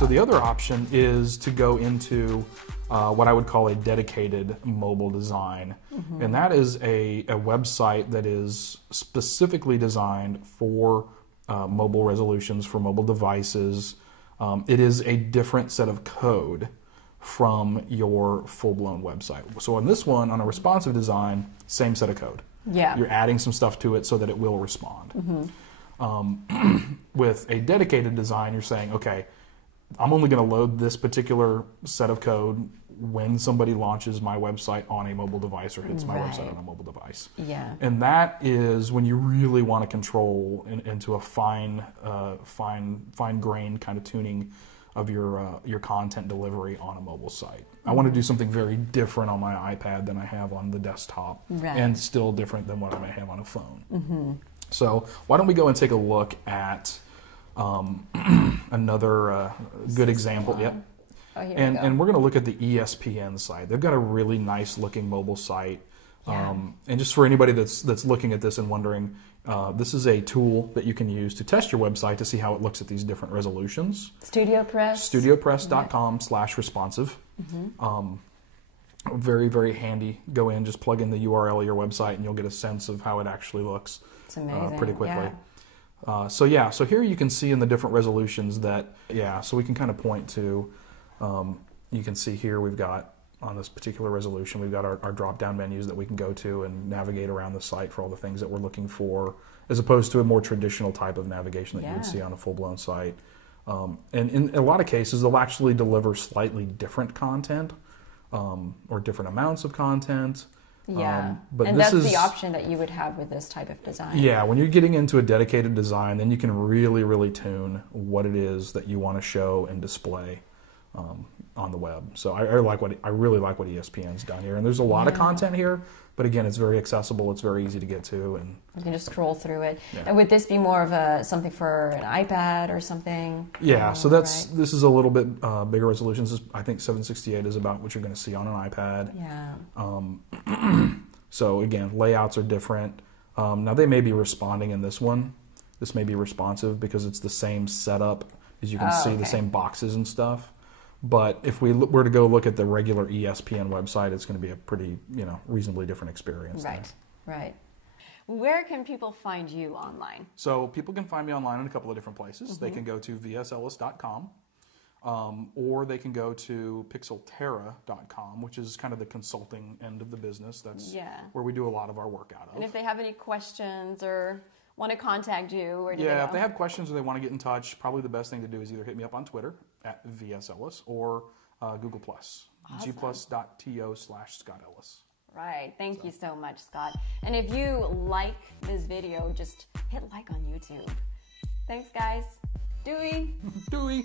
So the other option is to go into what I would call a dedicated mobile design. And that is a website that is specifically designed for mobile resolutions, for mobile devices. It is a different set of code from your full-blown website. So on this one, on a responsive design, same set of code. Yeah. You're adding some stuff to it so that it will respond. With a dedicated design, you're saying, okay, I'm only going to load this particular set of code when somebody launches my website on a mobile device or hits my website on a mobile device. Yeah. And that is when you really want to control into a fine-grained kind of tuning of your content delivery on a mobile site. I want to do something very different on my iPad than I have on the desktop, and still different than what I may have on a phone. So why don't we go and take a look at another good example. Yep. Oh, here and we go. and we're going to look at the ESPN site. They've got a really nice looking mobile site. And just for anybody that's looking at this and wondering, this is a tool that you can use to test your website to see how it looks at these different resolutions. StudioPress. StudioPress.com/responsive. Very, very handy. Go in, just plug in the URL of your website, and you'll get a sense of how it actually looks. It's amazing. Pretty quickly. So here you can see in the different resolutions that, so we can kind of point to, you can see here we've got, on this particular resolution, we've got our drop-down menus that we can go to and navigate around the site for all the things that we're looking for, as opposed to a more traditional type of navigation that you would see on a full-blown site. And in a lot of cases, they'll actually deliver slightly different content, or different amounts of content. But and that's the option that you would have with this type of design. Yeah, when you're getting into a dedicated design, then you can really, really tune what it is that you want to show and display on the web. So I really like what ESPN's done here. And there's a lot of content here, but again, it's very accessible. It's very easy to get to, and you can just scroll through it. And would this be more of something for an iPad or something? Yeah. So this is a little bit bigger resolutions. I think 768 is about what you're going to see on an iPad. Yeah. So again, layouts are different. Now they may be responding in this one. This may be responsive because it's the same setup, as you can see, the same boxes and stuff. But if we were to go look at the regular ESPN website, it's going to be a pretty, reasonably different experience. Right. Where can people find you online? So people can find me online in a couple of different places. They can go to vsellis.com, or they can go to pixelterra.com, which is kind of the consulting end of the business. That's where we do a lot of our work out of. And if they have any questions or want to contact you, where do they go? If they have questions or they want to get in touch, probably the best thing to do is either hit me up on Twitter at vsellis or Google+, g+.to/ScottEllis. Right. Thank you so much, Scott. And if you like this video, just hit like on YouTube. Thanks, guys. Dewey. Dewey.